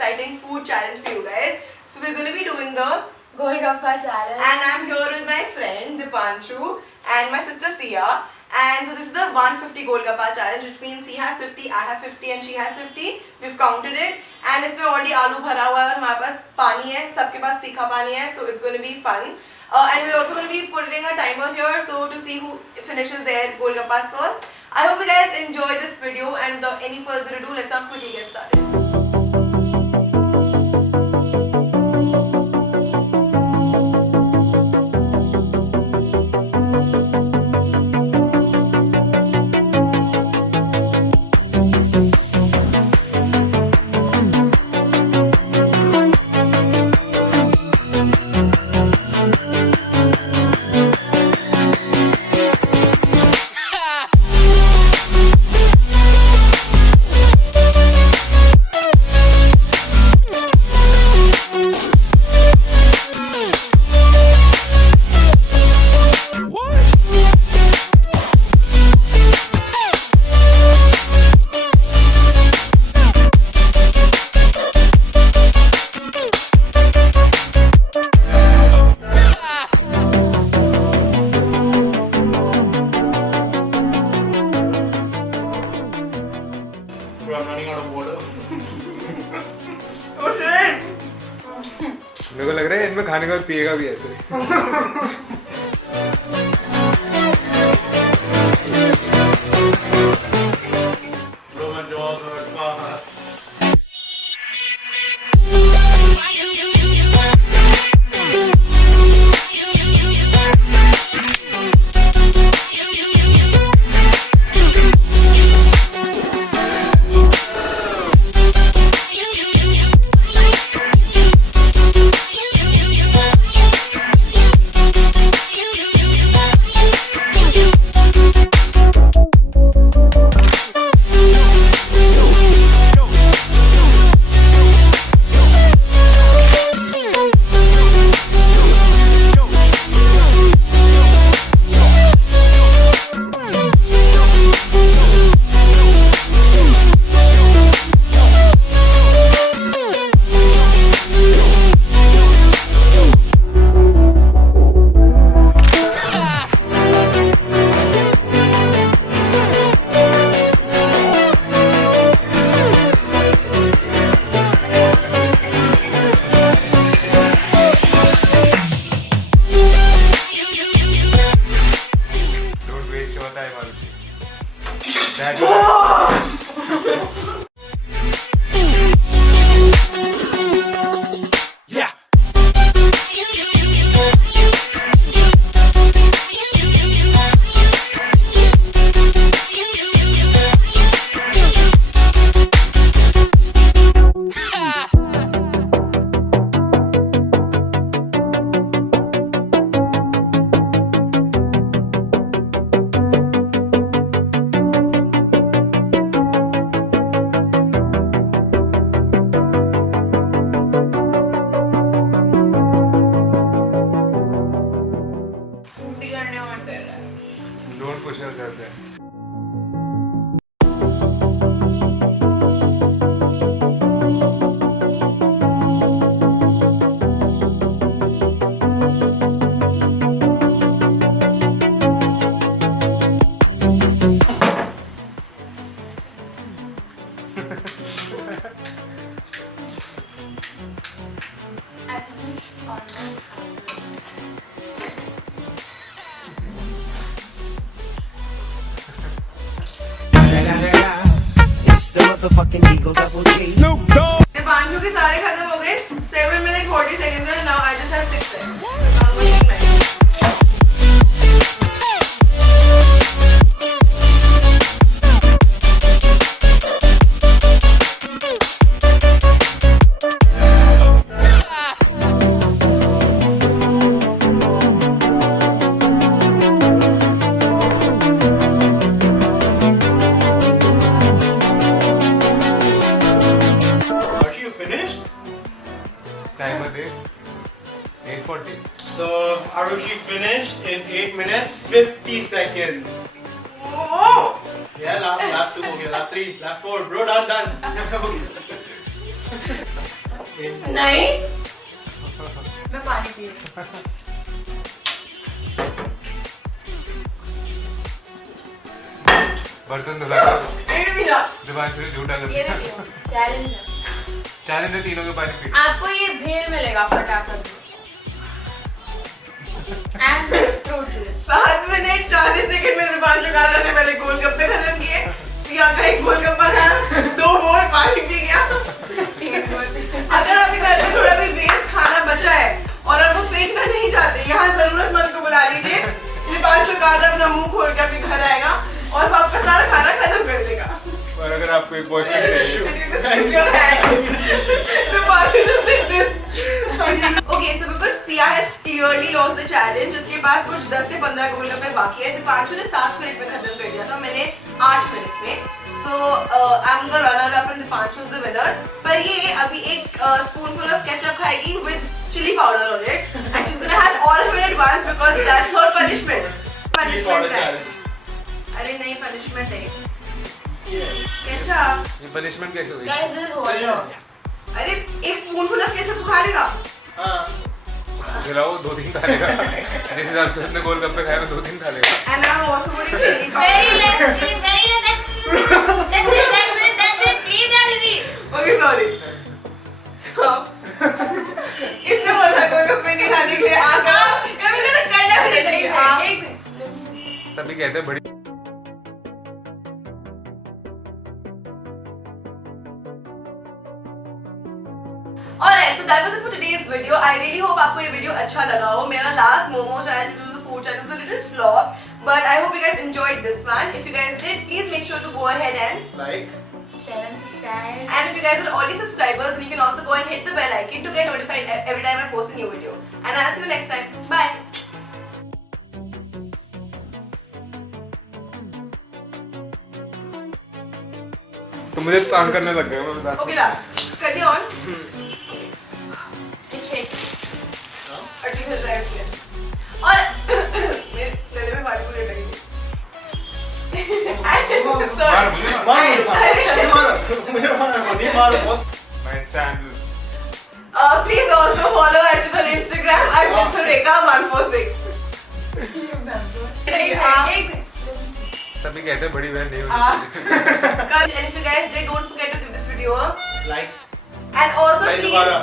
exciting food challenge for you guys. So we're going to be doing the Golgappa challenge. And I'm here with my friend Dipanshu and my sister Sia. And so this is the 150 Golgappa challenge, which means he has 50, I have 50 and she has 50. We've counted it. And इसमें already आलू भरा हुआ है और हमारे पास पानी है, सबके पास तीखा पानी है, so it's going to be fun. And we're also going to be putting a timer here, so to see who finishes their Golgappas first. I hope you guys enjoy this video, and without any further ado, let's quickly get started. I'm running out of water. Oh shit! मेरे को लग रहा है इनमें खाने के बाद पिएगा भी ऐसे. Bro, my jaws hurt. Don't push yourself there. I finished almost It's the motherfucking Eagle Double G. Snoop Dogg. Dipanshu के सारे खत्म हो गए. 7 minutes 40 seconds है. Now I just have 6 seconds. I'm going to Timer date 8:40. So Arushi finished in 8 minutes 50 seconds. Oh! Yeah, lap 2, okay, lap 3, lap 4, bro, done. in नहीं मैं पानी P रही हूँ। बर्तन धुला ये भी पीना दिवांशु ने झूठा कर ये दिया। भी पीओ। चैलेंज है। चैलेंज है तीनों के पानी पी। आपको ये भेल मिलेगा फटाफट। And fruit juice। 7 minute 40 second में दीपांशु गारा ने पहले गोलगप्पे खत्म किए, सिया का एक गोलगप्पा खाया, 2 बोल पानी पी गया। अगर आपके घर में थोड़ा भी वेस्ट खाना बचा है और आप वो फेंक कर नहीं चाहते, यहाँ जरूरतमंद को बुला लीजिए। दीपांशु गारा अपना मुंह खोल के अपने घर आएगा और आपका सारा खाना खत्म कर देगा। और अगर आपको एक boyfriend Okay, so because Sia has clearly lost the challenge, जिसके पास कुछ 10 से 15 गोलगप्पे बाकी है, दीपांशु ने 7 मिनट में खत्म कर दिया था, मैंने 8 मिनट में। So I'm the runner-up and Dipaanshu is the winner. पर ये अभी एक spoonful of ketchup खाएगी with chili powder on it, and she's gonna have all of it at once because that's her punishment. Punishment है। अरे नहीं punishment है। Ketchup. ये पनिशमेंट कैसे हुई? Guys, this is water। अरे एक स्पूनफुल ऑफ केचप खा लेगा। हाँ खिलाओ 2-3 खा लेगा। जिस हिसाब से उसने गोलगप्पे खाए 2-3 खा लेगा। And I'm also putting chili powder. Very less, please, very less। That's it, please, Aditi। Okay, sorry. इसने बोला गोलगप्पे नहीं खाने के लिए आगा। कभी कभी करना भी नहीं हाँ। एक सेकंड। तभी कहते हैं बड़ी। Alright, so that was it for today's video. I really hope आपको ये वीडियो अच्छा लगा हो। मेरा last momo challenge, which was a food challenge, was a little flop, but I hope you guys enjoyed this one. If you guys did, please make sure to go ahead and like Share and subscribe। if you guys are already subscribers, then you can also go and hit the bell icon to get notified every time I post a new video. And I'll see you next time. Bye. तो मुझे तंग करने लग गए मैं बता। Okay, last. कर दिया on. It's it। अट्टी खिल रहा है इसमें। और मेरे गले में पानी पूरी लगेगी। मारो मुझे मारो मैं sandal. Please also follow Arjun on Instagram arjunsureka146. एक सेकंड। तभी कहते हैं बड़ी बहन नहीं होती। And if you guys did, don't forget to give this video a like and also like please दोबारा